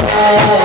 Oh,